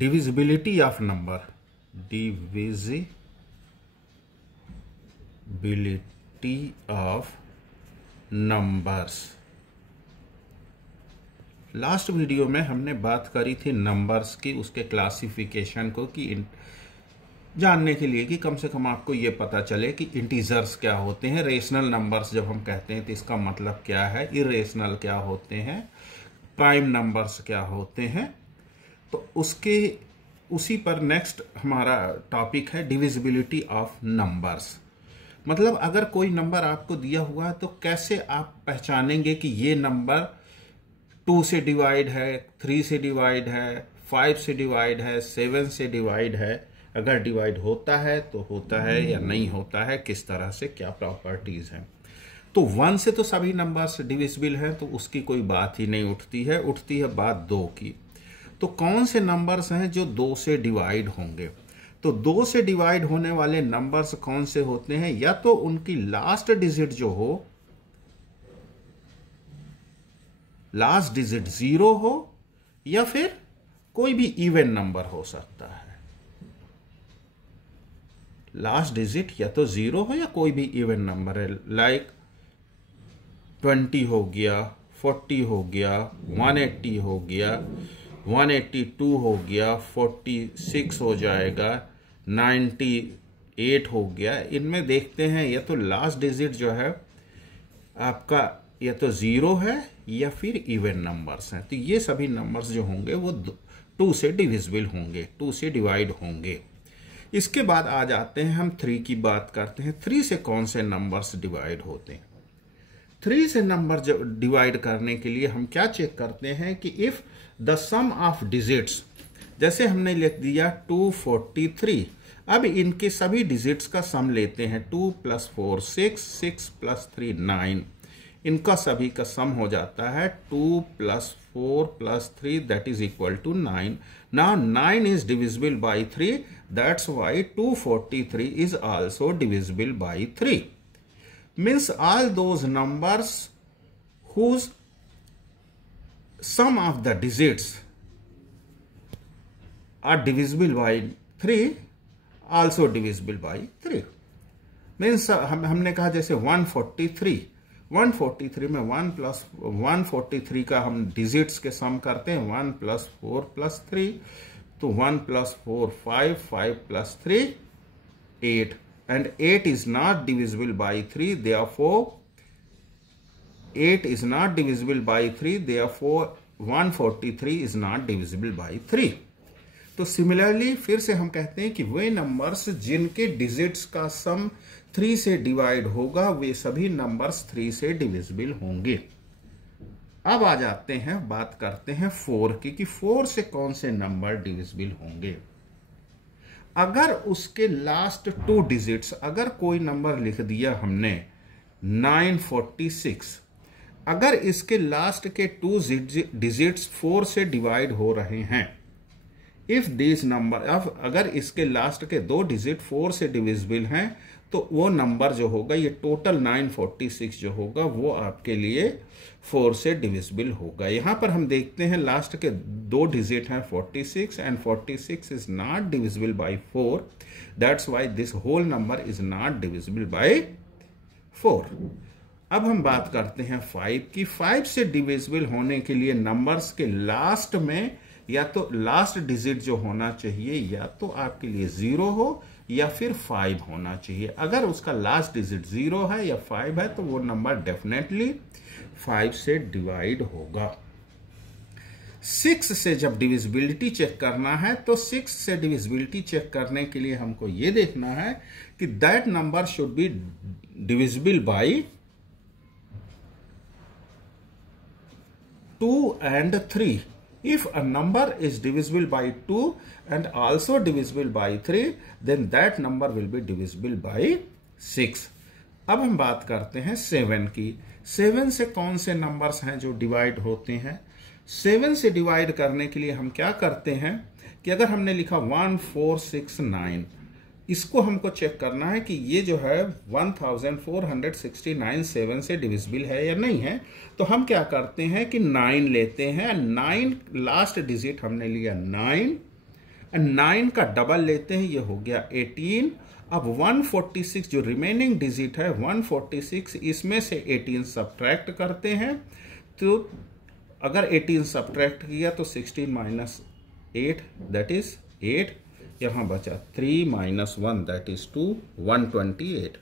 Divisibility of number, divisibility of numbers. Last video में हमने बात करी थी नंबर्स की, उसके क्लासिफिकेशन को, कि जानने के लिए कि कम से कम आपको ये पता चले कि इंटीजर्स क्या होते हैं, रेशनल नंबर्स जब हम कहते हैं तो इसका मतलब क्या है, इरेशनल क्या होते हैं, प्राइम नंबर्स क्या होते हैं। तो उसी पर नेक्स्ट हमारा टॉपिक है डिविजिबिलिटी ऑफ नंबर्स। मतलब अगर कोई नंबर आपको दिया हुआ है तो कैसे आप पहचानेंगे कि ये नंबर 2 से डिवाइड है, 3 से डिवाइड है, 5 से डिवाइड है, 7 से डिवाइड है। अगर डिवाइड होता है तो होता है या नहीं होता है, किस तरह से, क्या प्रॉपर्टीज हैं। तो 1 से तो सभी नंबर्स डिविजिबल हैं, तो उसकी कोई बात ही नहीं उठती है बात 2 की। तो कौन से नंबर्स हैं जो 2 से डिवाइड होंगे? तो 2 से डिवाइड होने वाले नंबर्स कौन से होते हैं? या तो उनकी लास्ट डिजिट जो हो, लास्ट डिजिट 0 हो, या फिर कोई भी इवन नंबर हो सकता है। लास्ट डिजिट या तो 0 हो या कोई भी इवन नंबर है, लाइक 20 हो गया, 40 हो गया, 180 हो गया, 182 हो गया, 46 हो जाएगा, 98 हो गया। इनमें देखते हैं या तो लास्ट डिजिट जो है आपका या तो 0 है या फिर इवन नंबर्स हैं। तो ये सभी नंबर्स जो होंगे वो 2 से डिविजिबल होंगे, 2 से डिवाइड होंगे। इसके बाद आ जाते हैं हम 3 की बात करते हैं। 3 से कौन से नंबर्स डिवाइड होते हैं? 3 से नंबर डिवाइड करने के लिए हम क्या चेक करते हैं कि if the sum of digits, जैसे हमने लिख दिया 243, अब इनके सभी डिजिट्स का सम लेते हैं। 2 + 4 6, 6 + 3 9, इनका सभी का सम हो जाता है 2 + 4 + 3 that is equal to 9. Now 9 is divisible by 3, that's why 243 is also divisible by 3. Means all those numbers whose sum of the digits are divisible by 3 also divisible by 3. Means हमने कहा जैसे 143 में 1 + 143 का हम डिजिट्स के सम करते हैं, 1 + 4 + 3, तो 1 + 4 5, 5 + 3 8, and 8 is not divisible by 3, therefore 8 is not divisible by 3, therefore 143 is not divisible by 3. तो सिमिलरली फिर से हम कहते हैं कि वे नंबर्स जिनके डिजिट्स का सम 3 से डिवाइड होगा वे सभी नंबर्स 3 से डिविजिबल होंगे। अब आ जाते हैं, बात करते हैं 4 की, कि 4 से कौन से नंबर डिविजिबल होंगे। अगर उसके लास्ट 2 डिजिट्स, अगर कोई नंबर लिख दिया हमने 946, अगर इसके लास्ट के 2 डिजिट्स 4 से डिवाइड हो रहे हैं, इफ दिस नंबर, अगर इसके लास्ट के 2 डिजिट 4 से डिविजिबल हैं, तो वो नंबर जो होगा, ये टोटल 946 जो होगा, वो आपके लिए 4 से डिविजिबल होगा। यहां पर हम देखते हैं लास्ट के 2 डिजिट हैं 46, and 46 is not divisible by 4, that's why this whole number is not divisible by 4। अब हम बात करते हैं 5 की। 5 से डिविजिबल होने के लिए नंबर्स के लास्ट में या तो लास्ट डिजिट जो होना चाहिए या तो आपके लिए 0 हो या फिर 5 होना चाहिए। अगर उसका लास्ट डिजिट 0 है या 5 है तो वो नंबर डेफिनेटली 5 से डिवाइड होगा। 6 से जब डिविजिबिलिटी चेक करना है तो 6 से डिविजिबिलिटी चेक करने के लिए हमको ये देखना है कि that number should be divisible bye 2 and 3. If a number is divisible by 2 and also divisible by 3, then that number will be divisible by 6. अब हम बात करते हैं 7 की। 7 से कौन से नंबर्स हैं जो डिवाइड होते हैं? 7 से डिवाइड करने के लिए हम क्या करते हैं कि अगर हमने लिखा 1469, इसको हमको चेक करना है कि ये जो है 1469 7 से डिविजिबल है या नहीं है। तो हम क्या करते हैं कि 9 लेते हैं। 9 लास्ट डिजिट हमने लिया 9, एंड 9 का डबल लेते हैं, ये हो गया 18। अब 146 जो रिमेनिंग डिजिट है 146, इसमें से 18 सब्ट्रैक्ट करते हैं। तो अगर 18 सब्ट्रैक्ट किया तो 16 माइनस 8 दैट इज 8, यहां बचा 3 माइनस 1 दैट इज 2, 128।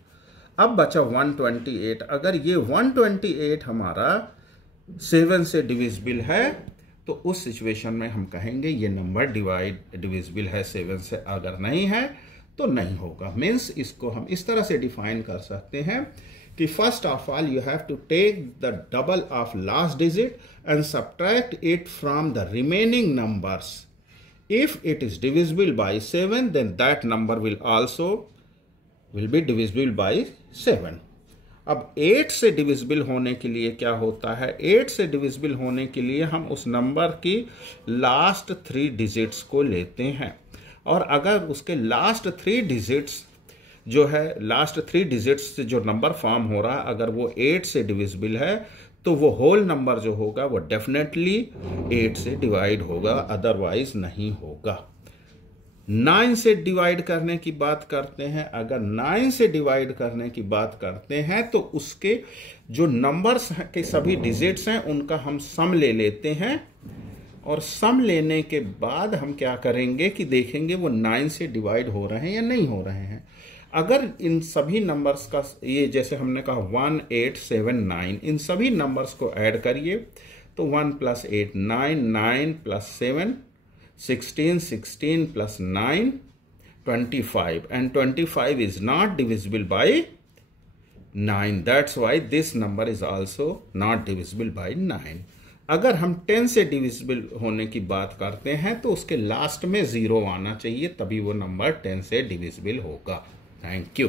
अब बचा 128। अगर ये 128 हमारा 7 से डिविजिबल है तो उस सिचुएशन में हम कहेंगे ये नंबर डिविजिबल है 7 से, अगर नहीं है तो नहीं होगा। मीन्स इसको हम इस तरह से डिफाइन कर सकते हैं कि first of all you have to take the double of last digit and subtract it from the remaining numbers. If it is divisible by 7 then that number will be divisible by 7। अब 8 से divisible होने के लिए क्या होता है, 8 से divisible होने के लिए हम उस नंबर की लास्ट 3 डिजिट्स को लेते हैं, और अगर उसके लास्ट 3 डिजिट्स जो है, लास्ट 3 डिजिट्स से जो नंबर फॉर्म हो रहा है अगर वो 8 से डिविजिबल है तो वो होल नंबर जो होगा वो डेफिनेटली 8 से डिवाइड होगा, अदरवाइज नहीं होगा। 9 से डिवाइड करने की बात करते हैं। अगर 9 से डिवाइड करने की बात करते हैं तो उसके जो नंबर्स के सभी डिजिट्स हैं उनका हम सम ले लेते हैं, और सम लेने के बाद हम क्या करेंगे कि देखेंगे वो 9 से डिवाइड हो रहे हैं या नहीं हो रहे हैं। अगर इन सभी नंबर्स का, ये जैसे हमने कहा 1 8 7 9, इन सभी नंबर्स को ऐड करिए तो 1 + 8 9, 9 + 7 16, 16 + 9 25, and 25 is not divisible by 9. That's why this number is also not divisible by 9. अगर हम 10 से डिविजिबल होने की बात करते हैं तो उसके लास्ट में 0 आना चाहिए, तभी वो नंबर 10 से डिविजिबल होगा। Thank you.